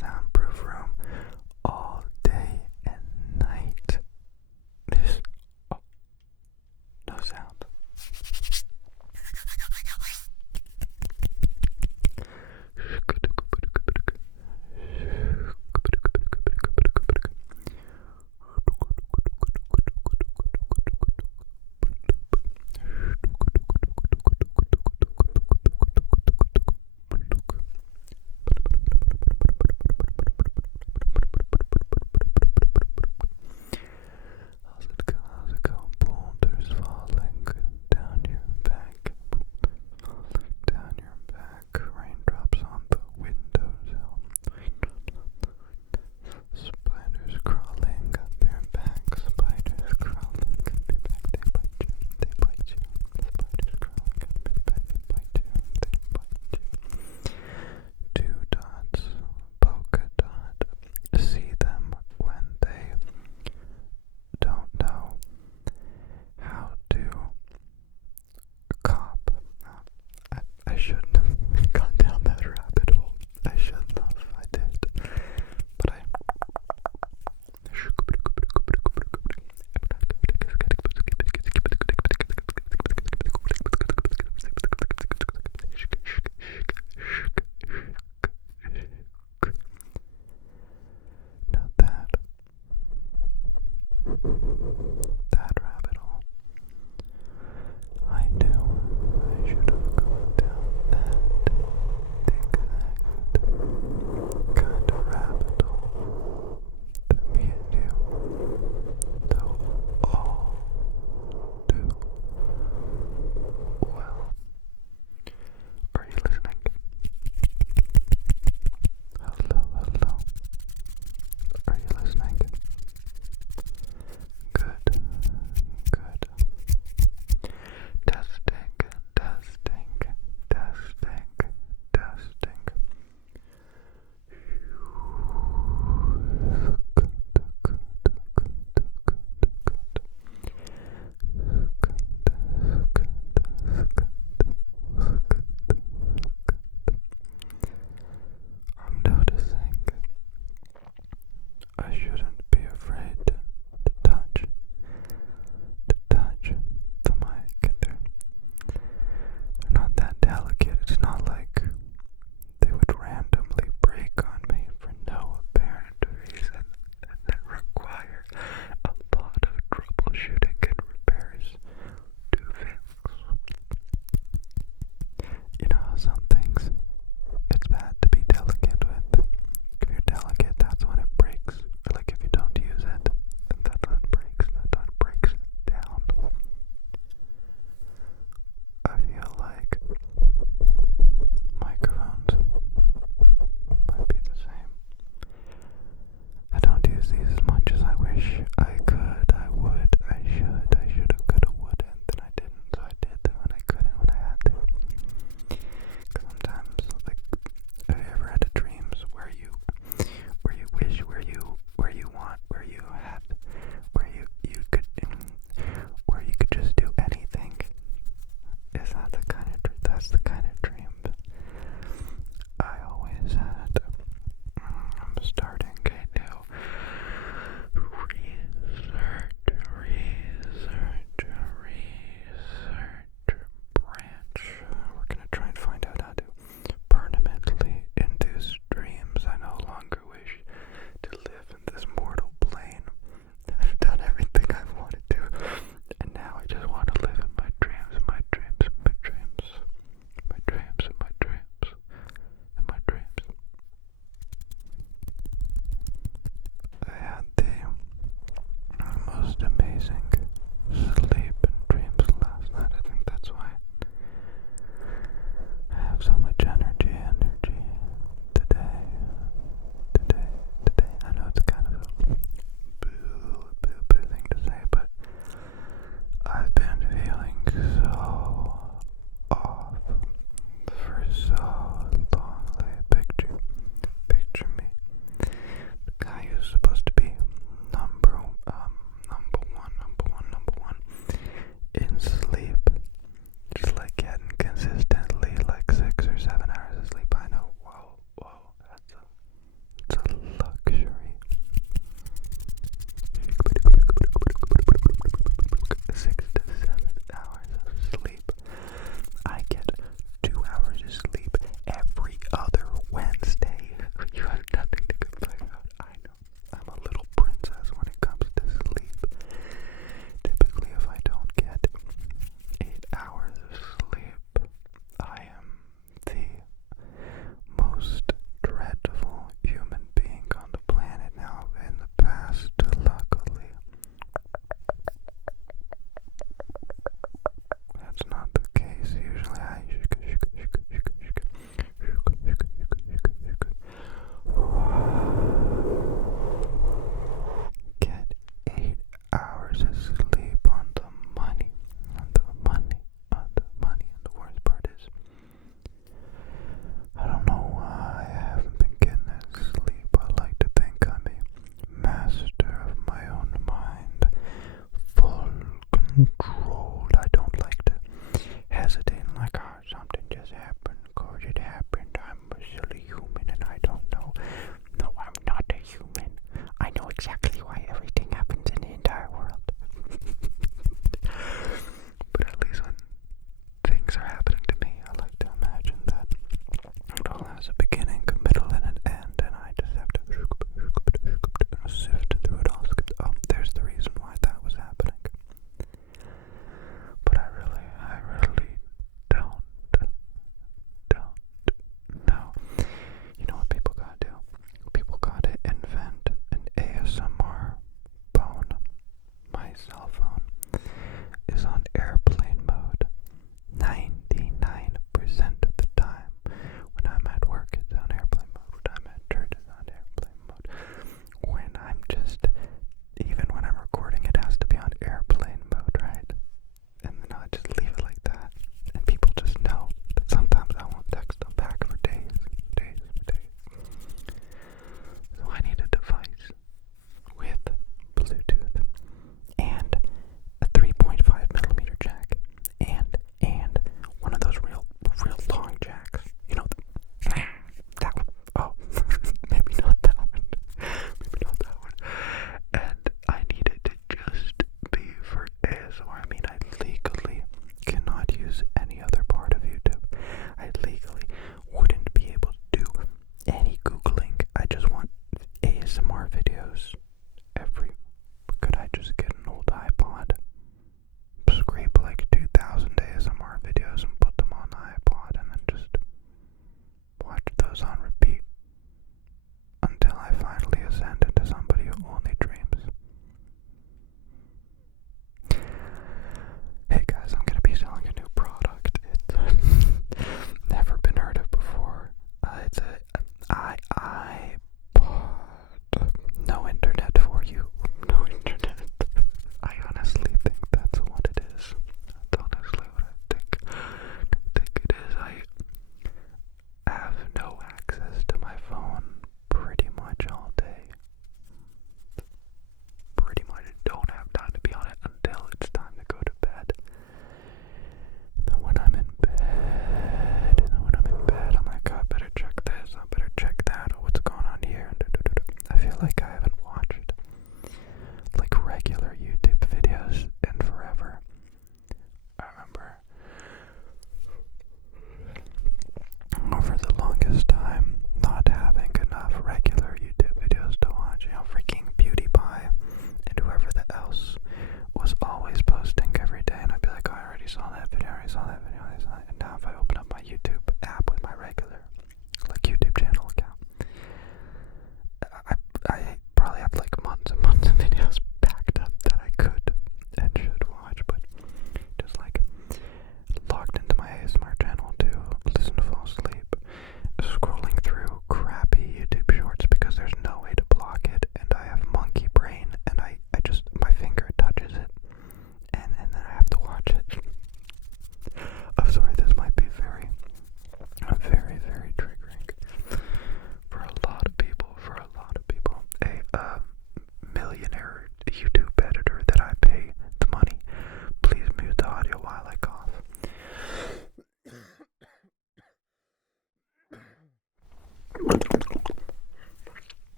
soundproof room all day and night. There's no sound.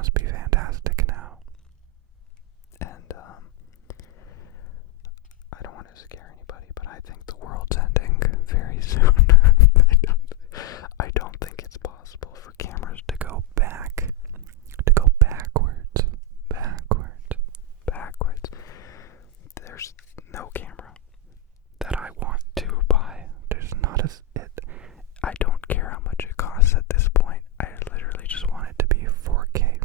must be fantastic now. And I don't want to scare anybody, but I think the world's ending very soon. I don't think it's possible for cameras to go backwards. There's no camera that I want to buy. There's not I don't care how much it costs at this point. I literally just want it to be 4K,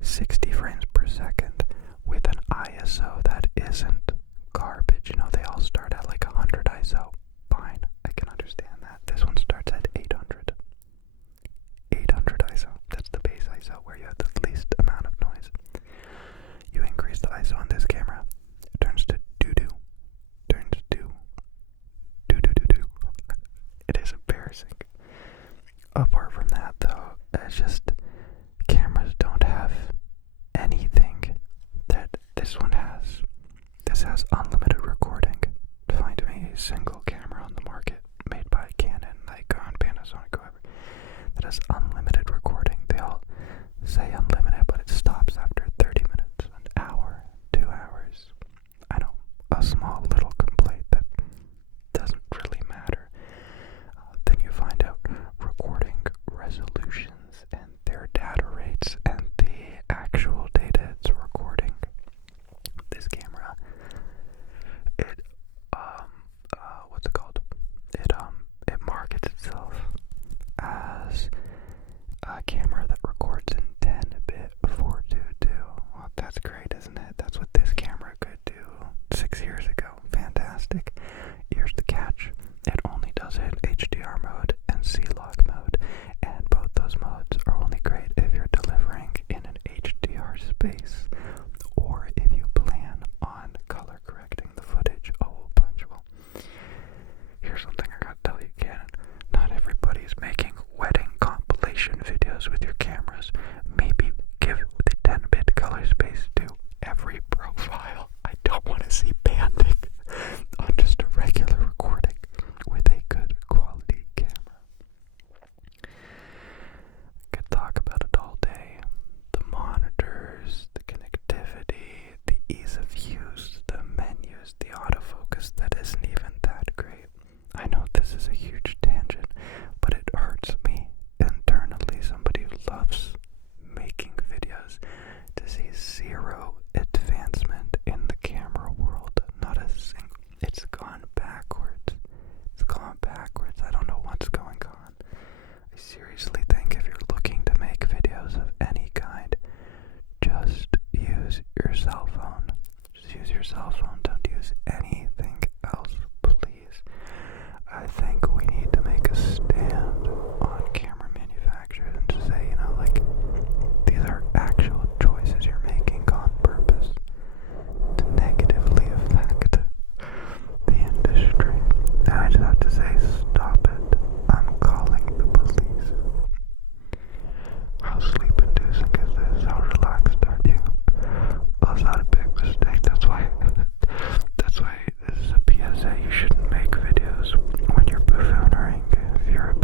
60 frames per second, with an ISO that isn't garbage. You know, they all start at like 100 ISO. Fine, I can understand that. This one starts at 800. 800 ISO. That's the base ISO where you have the least amount of noise. You increase the ISO on this camera, it turns to doo-doo. It is embarrassing. Apart from that, though, it's just cameras don't have anything that this one has. This has unlimited recording. Find me a single camera on the market made by Canon, Nikon, Panasonic, whoever, that has unlimited recording. They all say unlimited, but it stops after 30 minutes, an hour, 2 hours. I know, a small little complaint that doesn't really matter. Then you find out recording resolutions and their data rates and the actual data it's recording. This camera, what's it called? It markets itself as a camera that records in 10-bit 422. Well, that's great, isn't it? That's what this camera could do 6 years ago. Fantastic. Here's the catch. It only does it in HDR mode and C-Log mode, and both those modes are only great if you're delivering in an HDR space, or if you plan on color correcting the footage a whole bunch. Well, here's something I gotta tell you, Canon. Not everybody's making wedding compilation videos with your cameras. Maybe give the 10-bit color space to every profile. I don't want to see banding on just a regular recording with a good quality camera. Could talk about it all day. The monitors, the connectivity, the ease of use, the menus, the autofocus that isn't even that great. I know this is a huge tangent, but it hurts me internally, somebody who loves making videos, to see zero advancement in the camera world. Not a single. It's gone backwards. I don't know what's going on. I seriously think if you're looking to make videos of any kind, just use your cell phone. Just use your cell phone. Don't use anything else, please. I think we need to make a stand on camera manufacturers and to say, like, these are actual choices you're making on purpose to negatively affect the industry. I just have to say, stop it. I'm calling the police. How sleep-inducing is this? How relaxed are you? Well, it's not a big mistake. That's why this is a PSA. You shouldn't make videos when you're buffoonery. If you're a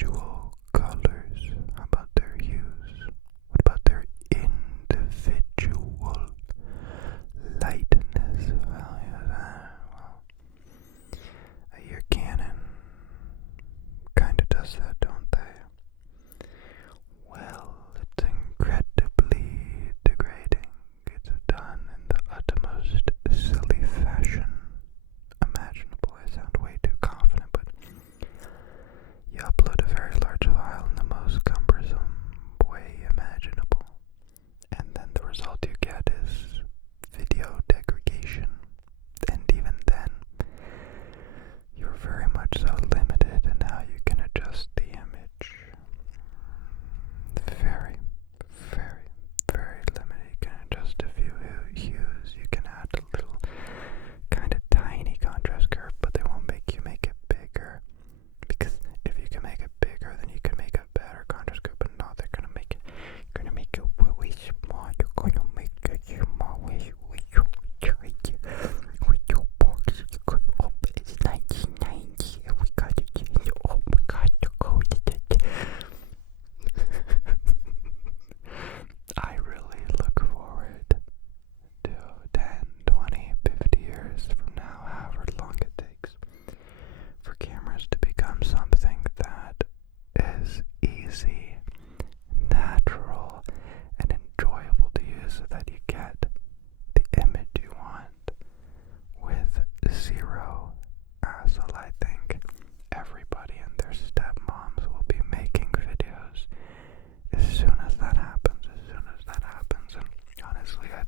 individual colors? How about their hues? What about their individual lightness? Well, your Canon kinda does that, don't they? Well, it's incredibly degrading. It's done in the utmost silly fashion imaginable. I sound way too confident, but you upload a very large file in the most cumbersome way imaginable, and then the result you get is video degradation. And even then, you're very much so limited in how you can adjust the image. Very, very, very limited. You can adjust a few hues. You can add a little kind of tiny contrast curve, but they won't make you make it bigger. Because if you can make it bigger, then you can make a better contrast curve. But no, they're gonna make it. You're gonna make it way small. You're gonna make it small with your box. You're gonna open. It's 1990, and we got to change. Oh, we got to go to the. I really look forward to 10, 20, 50 years from now, however long it takes, for cameras to become something that is easy, natural, and enjoyable to use, so that you get the image you want with zero hassle. I think everybody and their stepmoms will be making videos as soon as that happens, And honestly, I